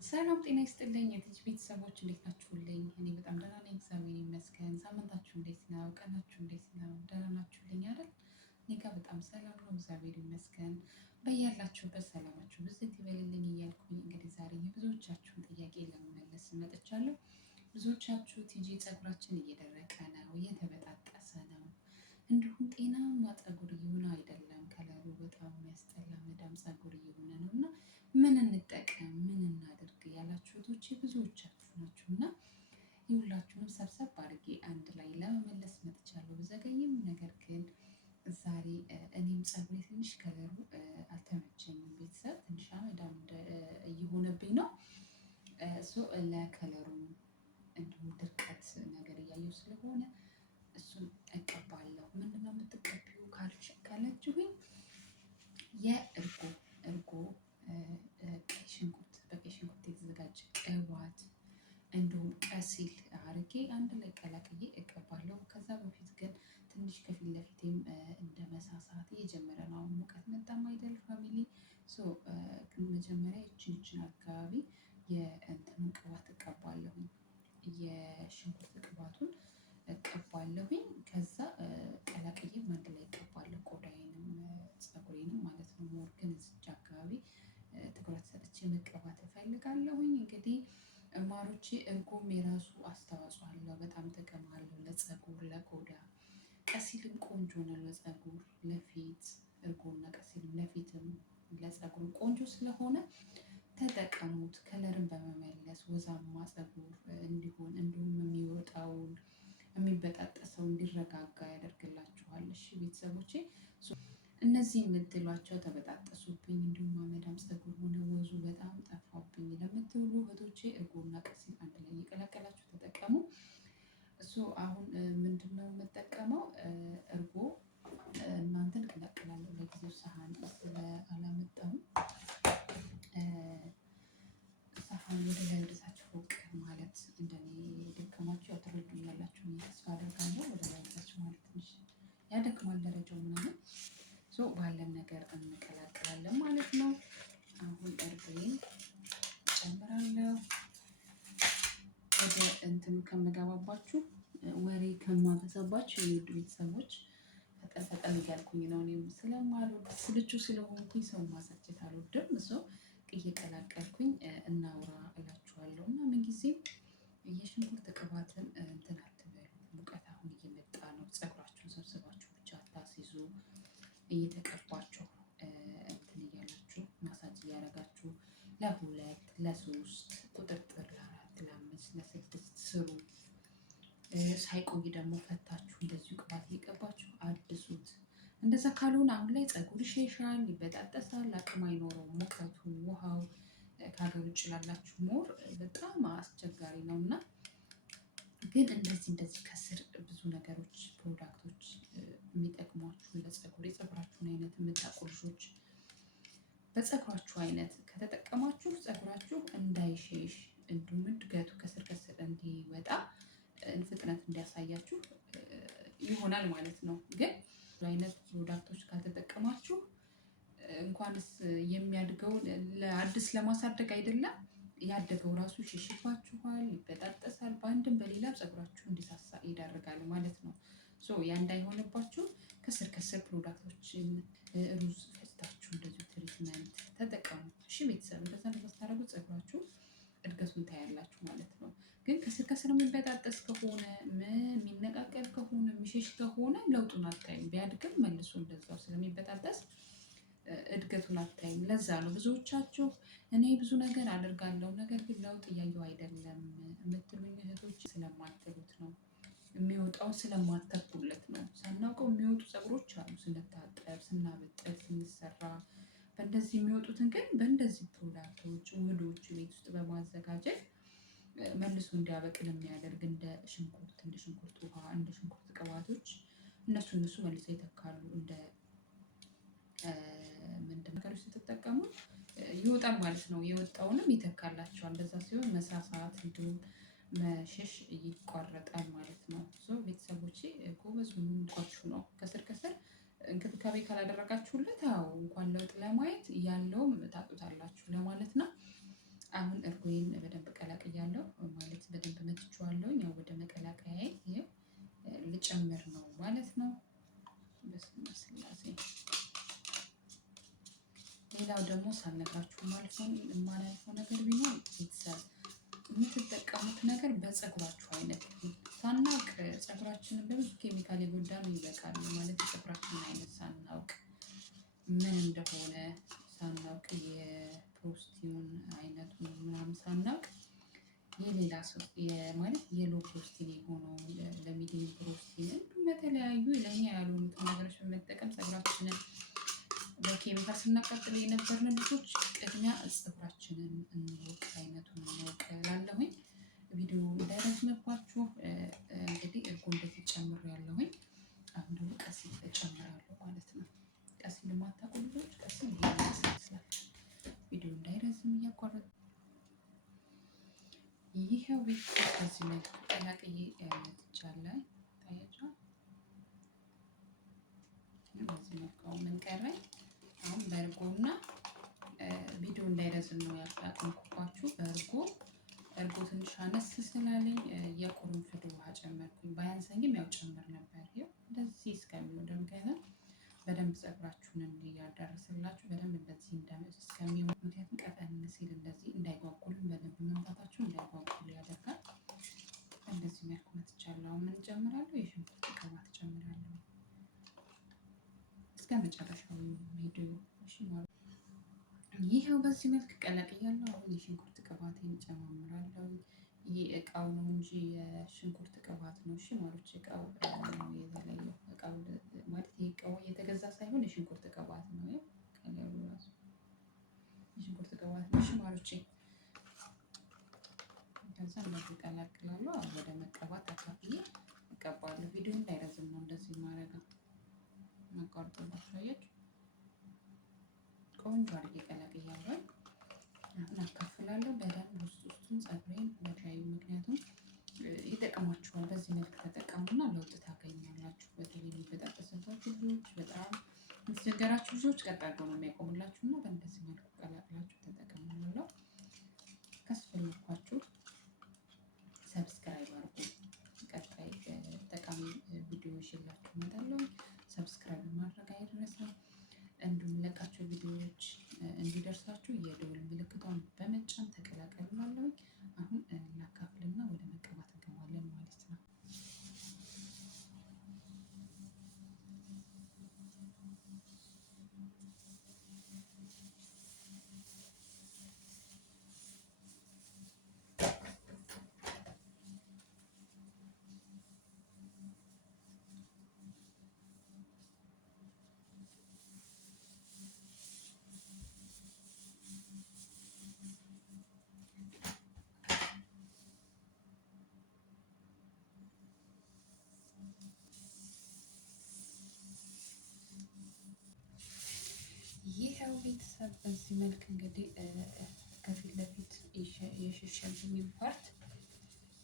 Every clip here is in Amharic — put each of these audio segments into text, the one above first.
ሰላም ጤና ይስጥልኝ የቲጂ ቤተሰቦች እንዴት ናችሁልኝ? እኔ በጣም ደህና ነኝ፣ እግዚአብሔር ይመስገን። ሳምንታችሁ እንዴት ነው? ቀናችሁ እንዴት ነው? ደህና ናችሁልኝ አይደል? እኔ ጋር በጣም ሰላም ነው፣ እግዚአብሔር ይመስገን። በያላችሁበት ሰላማችሁ ብዝት ይበልልኝ እያልኩኝ እንግዲህ ዛሬ የብዙዎቻችሁን ጥያቄ ለመመለስ መጥቻለሁ። ብዙዎቻችሁ ቲጂ ፀጉራችን እየደረቀ ነው፣ እየተበጣጠሰ ነው፣ እንዲሁም ጤናማ ፀጉር እየሆነ አይደለም፣ ከለሩ በጣም የሚያስጠላ መዳም ፀጉር እየሆነ ነው እና ምን እንጠቀም ምን እናድርግ ያላችሁ እህቶቼ ብዙዎቻችሁ ናችሁ እና የሁላችሁንም ሰብሰብ አድርጌ አንድ ላይ ለመመለስ መጥቻለሁ። በዘገይም ነገር ግን ዛሬ እኔም ፀጉሬ ትንሽ ከለሩ አልተመቸኝም። ቤተሰብ ትንሽ አመዳም እየሆነብኝ ነው። ለከለሩ እንዲሁም ድርቀት ነገር እያየሁ ስለሆነ እሱን እቀባለሁ። ምንድነው የምትቀቢው ካላችሁኝ የእርጎ ቀይ ሽንኩርት በቀይ ሽንኩርት የተዘጋጀ ቅባት እንዲሁም ቀሲል አርጌ አንድ ላይ ቀላቅዬ እቀባለሁ። ከዛ በፊት ግን ትንሽ ከፊት ለፊቴም እንደ መሳሳት እየጀመረ ነው። አሁን ሙቀት መጣም አይደል ፋሚሊ ግን መጀመሪያ ይችን አካባቢ የእንትኑን ቅባት እቀባለሁኝ። የሽንኩርት ቅባቱን እቀባለሁኝ። ከዛ ቀላቅዬም አንድ ላይ እቀባለሁ ቆዳዬንም ፀጉሬንም ማለት ነው። ሞር ግን እዚች አካባቢ ትኩረት ሰጥቼ መቀባት እፈልጋለሁኝ። እንግዲህ ማሮቼ እርጎም የራሱ አስተዋጽኦ አለው። በጣም ጥቅም አለው ለፀጉር ለቆዳ። ቀሲልም ቆንጆ ነው ለፀጉር ለፊት። እርጎና ቀሲልም ለፊትም ለፀጉርም ቆንጆ ስለሆነ ተጠቀሙት። ከለርን በመመለስ ወዛማ ፀጉር እንዲሆን እንዲሁም የሚወጣውን የሚበጣጠሰው እንዲረጋጋ ያደርግላችኋል። እሺ ቤተሰቦቼ እነዚህ የምትሏቸው ተበጣጠሱብኝ እንዲሁም አመዳም ፀጉር ሆነ ወዙ በጣም ጠፋብኝ ለምትሉ እህቶቼ እርጎና ቀሲል አንድ ላይ እየቀላቀላችሁ ተጠቀሙ። አሁን ምንድነው የምጠቀመው? እርጎ እናንተን እቀላቅላለሁ። ለጊዜው ሳህን አላመጣሁም። ሳህን ወደ ላይ ወደታች ፎቅ ማለት እንደኔ የደከማችሁ ያው ትረዱኛላችሁ ብዬ ተስፋ አደርጋለሁ። ወደ ላይ ወደታች ማለት ትንሽ ያደክማል ደረጃው ምናምን ባለን ነገር እንቀላቅላለን ማለት ነው። አሁን እርጎዬን እጨምራለሁ። ወደ እንትኑ ከምገባባችሁ ወሬ ከማበዛባችሁ የውድ ቤተሰቦች ፈጠን ፈጠን እያልኩኝ ነው። እኔም ስለማልወድ ስልቹ ስለሆንኩኝ ሰው ማሰልቸት አልወድም። እየቀላቀልኩኝ እናውራ እላችኋለሁ። እና ምን ጊዜም የሽንኩርት ቅባትን እንትን አትበሉ። ሙቀት አሁን እየመጣ ነው። ፀጉራችሁን ሰብስባችሁ ብቻ አታስይዙ። እየተቀባችሁ እንትን እያላችሁ ማሳጅ እያደረጋችሁ ለሁለት ለሶስት ቁጥርጥር ለአራት ለአምስት ለስድስት ስሩ። ሳይቆይ ደግሞ ፈታችሁ እንደዚሁ ቅባት እየቀባችሁ አድሱት። እንደዛ ካልሆነ አሁን ላይ ፀጉር ይሸሻል፣ ይበጣጠሳል፣ አቅም አይኖረውም። ሙቀቱ ውሃው ከሀገር ውጭ ላላችሁ ሞር በጣም አስቸጋሪ ነው እና ግን እንደዚህ ከስር ብዙ ነገሮች ፕሮዳክቶች የሚጠቅሟችሁ ለፀጉር የፀጉራችሁን አይነት የምታውቁ ልጆች በፀጉራችሁ አይነት ከተጠቀማችሁ ፀጉራችሁ እንዳይሸሽ እንዲሁም እድገቱ ከስር ከስር እንዲወጣ ፍጥነት እንዲያሳያችሁ ይሆናል ማለት ነው። ግን አይነት ፕሮዳክቶች ካልተጠቀማችሁ እንኳንስ የሚያድገውን ለአዲስ ለማሳደግ አይደለም ያደገው ራሱ ይሸሽባችኋል፣ ይበጣጠሳል፣ በአንድም በሌላም ፀጉራችሁ እንዲሳሳ ይዳርጋል ማለት ነው። ያ እንዳይሆንባችሁ ከስር ከስር ፕሮዳክቶችን ሩዝ ፈጭታችሁ እንደዚሁ ትሪትመንት ተጠቀሙ። እሺ ቤተሰብ እንደዛ ስታደርጉ ፀጉራችሁ እድገቱን ታያላችሁ ማለት ነው። ግን ከስር ከስር የሚበጣጠስ ከሆነ የሚነቃቀል ከሆነ የሚሸሽ ከሆነ ለውጡን አታዩም። ቢያድግም መልሶ እንደዛው ስለሚበጣጠስ እድገቱን አታይም። ለዛ ነው ብዙዎቻችሁ እኔ ብዙ ነገር አደርጋለሁ ነገር ግን ለውጥ እያየሁ አይደለም የምትሉኝ እህቶች ስለማትሉት ነው። የሚወጣው ስለማተኩለት ነው። ሳናውቀው የሚወጡ ፀጉሮች አሉ። ስንታጠብ፣ ስናበጥር፣ ስንሰራ በእንደዚህ የሚወጡትን ግን በእንደዚህ ፕሮዳክቶች ውህዶች ቤት ውስጥ በማዘጋጀት መልሶ እንዲያበቅል የሚያደርግ እንደ ሽንኩርት ውሃ፣ እንደ ሽንኩርት ቅባቶች እነሱ መልሰው ይተካሉ። እንደ ምንድን ነገሮች ስትጠቀሙ ይወጣል ማለት ነው። የወጣውንም ይተካላችኋል። እንደዛ ሲሆን መሳሳት እንዲሁም መሸሽ ይቋረጣል ማለት ነው። ቤተሰቦቼ ጎበዝ ሁኑ እንዳልኳችሁ ነው። ከስር ከስር እንክብካቤ ካላደረጋችሁለት እንኳን ለውጥ ለማየት ያለውም ታጡታላችሁ ለማለት ነው። አሁን እርጎዬ ሌላው ደግሞ ሳልነግራችሁ የማላልፈው ነገር ቢኖር ቤተሰብ የምትጠቀሙት ነገር በፀጉራችሁ አይነት ሳናውቅ ፀጉራችንን በብዙ ኬሚካል የጎዳ ነው ይበቃል ማለት የፀጉራችንን አይነት ሳናውቅ ምን እንደሆነ ሳናውቅ የፕሮስቲን አይነቱን ምናምን ሳናውቅ የሌላ ሰው ማለት የሎ ፕሮስቲን የሆነው ለሚዲየም ፕሮስቲን እንዲሁም የተለያዩ ለእኛ ያልሆኑትን ነገሮች በመጠቀም ፀጉራችንን በኬሚካል ስናቃጥል የነበርን ልጆች ቅድሚያ ፀጉራችንን እንወቅ፣ አይነቱን እንወቅ እላለሁኝ። ቪዲዮ እንዳይረዝምባችሁ እንግዲህ እርጎ እንደዚህ ጨምሬያለሁኝ። አሁን ደግሞ ቀሲል እጨምራለሁ ማለት ነው። ቀሲል የማታውቁ ልጆች ቀሲል ይመስላል። ቪዲዮ እንዳይረዝም እያቋረጥ ይሄው ቤት በዚህ መልኩ ቀላቅዬ ትቻለሁ። ታያችኋል። በዚህ መልኩ ምን ቀረኝ? አሁን በእርጎና ቪዲዮ እንዳይረዝም ነው ያቆምኩባችሁ። እርጎ ትንሽ አነስ ስላለኝ የቁርንፍድ ውሃ ጨመርኩኝ። ባያንሰኝም ያው ጨምር ነበር። ይኸው እንደዚህ እስከሚሆን ድረስ በደንብ ፀጉራችሁን እንዲያዳርስላችሁ በደንብ እንደዚህ እስከሚሆን፣ ምክንያቱም ቀጠን ሲል እንደዚህ እንዳይጓጉልም በደንብ መምታታችሁ እንዳይጓጉል ያደርጋል። እንደዚህ መልኩ መትቻለሁ። ምን ጨምራለሁ? የሽንኩርት ቅባት ጨምራለሁ እስከ መጨረሻው ቪዲዮ። እሺ ማለት ይሄው በዚህ መልክ ቀላቅያለሁ። አሁን የሽንኩርት ቅባቴን ጨማምራለሁ። ይሄ እቃው ነው እንጂ የሽንኩርት ቅባት ነው። እሺ ማለት እቃው ነው የተለየው። እቃው ማለት ይሄ እቃው የተገዛ ሳይሆን የሽንኩርት ቅባት ነው። ከለሩ ራሱ የሽንኩርት ቅባት ነው። እሺ ማለት ከዛ እንደዚህ ቀላቅላለሁ። ወደ መቀባት አካፍዬ እቀባለሁ። ቪዲዮ እንዳይረዝም ነው እንደዚህ ማረጋ ማቋርጥላችሁ። አያችሁ ቆንጆ አድርጌ ቀላቅያለሁ። አሁን አካፍላለሁ በደንብ ውስጡን ፀጉሬን በሻይ ምክንያቱም ይጠቅማችኋል። በዚህ መልክ ተጠቀሙና ለውጥ ታገኛላችሁ። በተለይ የሚበጣጠስባችሁ ልጆች፣ በጣም የተቸገራችሁ ልጆች ቀጥ አድርገው ነው የሚያቆሙላችሁ እና በእንደዚህ መልኩ ቀላቅላችሁ ተጠቀሙላለሁ። ካስፈለኳችሁ ሰብስክራይብ አድርጉ። ቀጣይ ጠቃሚ ቪዲዮ ይዤላችሁ እመጣለሁ። ሰብስክራይብ ማድረግ አይረሳ። እንዲሁም ለቃቸው ቪዲዮዎች እንዲደርሳችሁ የደወል ምልክቷን በመጫን ተቀላቀሉ እላለሁ። አሁን እናካፍልና ወደ መቀባት እንገባለን ማለት ነው። ይሄው ቤተሰብ በዚህ መልክ እንግዲህ ከፊት ለፊት የሸሸልኝ ፓርት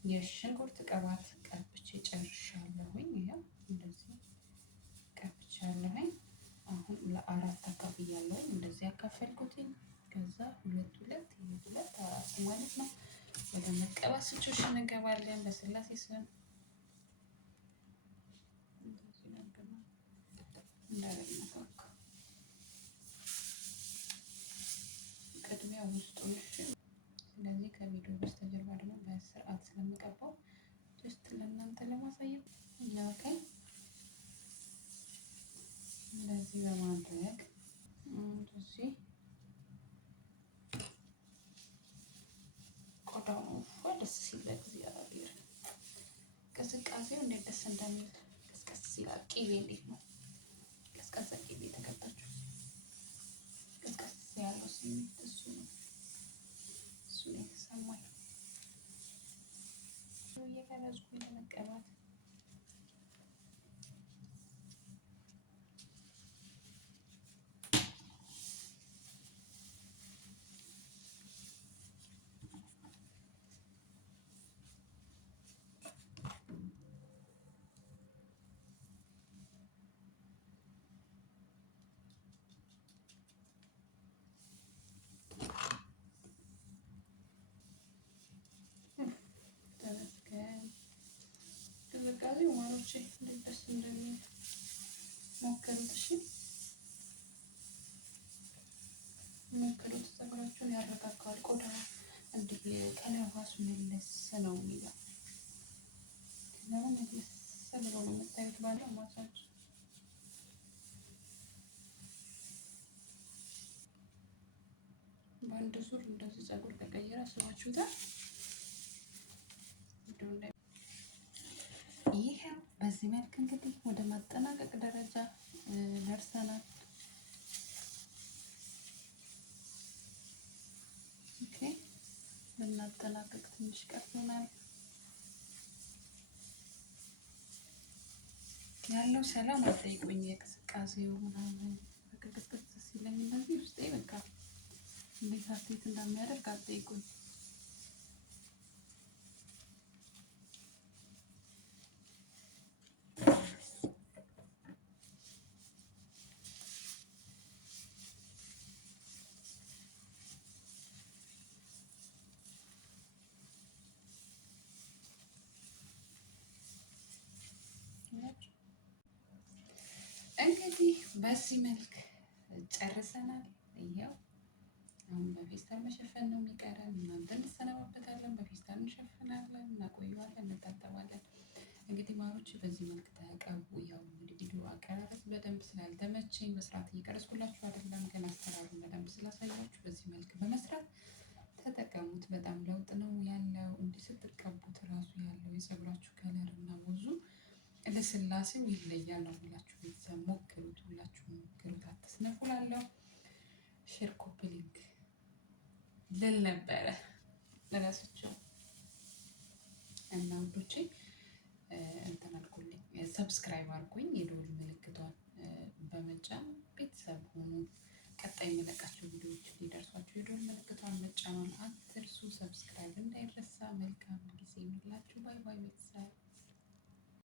የሽንኩርት ቅባት ቀብቼ ጨርሻለሁኝ። ይሄው እንደዚህ ቀብቻለሁኝ። አሁን ለአራት አካፍያለሁኝ። እንደዚህ ያካፈልኩትኝ ከዛ ሁለት አራት ማለት ነው። ወደ መቀባት ሲቹዌሽን እንገባለን። በስላሴ ስም እንደዚህ ነው እንዳለነው ቅድሚያ ውስጡን። ስለዚህ ከቪዲዮ በስተጀርባ ደግሞ በስርዓት ስለምቀባው ጀስት ለእናንተ ለማሳየት ያውቃል። እንደዚህ በማድረግ እንደዚህ ቆዳው ደስ ሲል እግዚአብሔር ቅዝቃዜው እንዴት ደስ እንደሚል ቀዝቀዝ ይላል። ቅቤ እንዴት ነው ቀዝቀዝ ቅቤ ተቀባችሁ ቀዝቀዝ ያለው ስሜት እሱ ነው የተሰማኝ። እየቀረጽኩኝ ለመቀባት ቅዝቃዜው ማሮቼ እንዴት ደስ እንደሚል ሞክሩት። እሺ ከለር ራሱ መለስ ነው የሚለው። ከለሩ መለስ ብሎ ነው የምታዩት ባለው ማሳጅ በአንድ ዙር እንደዚህ ፀጉር ከቀየረ አስባችሁታል። ይሄው በዚህ መልክ እንግዲህ ወደ ማጠናቀቅ ደረጃ ደርሰናል። ኦኬ ልናጠናቀቅ ትንሽ ቀርቶናል። ያለው ሰላም አትጠይቁኝ። የቅዝቃዜው ምናምን በቅዝቅዝ ሲለኝ እንደዚህ ውስጤ በቃ እንዴት አትሌት እንደሚያደርግ አትጠይቁኝ። እንግዲህ በዚህ መልክ ጨርሰናል። ይሄው አሁን በፌስታል መሸፈን ነው የሚቀረን። እናንተ እንሰነባበታለን፣ በፌስታል እንሸፍናለን፣ እናቆየዋለን፣ እንታጠባለን። እንግዲህ ማሮች በዚህ መልክ ተቀቡ። ያው እንግዲህ ቪዲዮ አቀራረጽ በደንብ ስላልተመቸኝ መስራት እየቀረጽኩላችሁ አይደለም፣ ግን አሰራሩን በደንብ ስላሳያችሁ በዚህ መልክ በመስራት ተጠቀሙት። በጣም ለውጥ ነው ያለው። እንዲህ ስትቀቡት ራሱ ያለው የፀጉራችሁ ከለር እና ብዙ ለስላሴው ይለያል ነው ብላችሁ ቤተሰብ ሞክሩት። ሁላችሁም ሞክሩት፣ አትስነፉ። ላለው ሼር ኮፒ ሊንክ ልል ነበረ እራሳቸው እና ውዶቼ እንትን አድርጉልኝ፣ ሰብስክራይብ አድርጉኝ፣ የደወል ምልክቷን በመጫን ቤተሰብ ሆኑ። ቀጣይ የምለቃቸው ቪዲዮዎች እንዲደርሷችሁ የደወል ምልክቷን መጫኗን አትርሱ። ሰብስክራይብ እንዳይረሳ። መልካም ጊዜ ይሁንላችሁ። ባይ ባይ ቤተሰብ።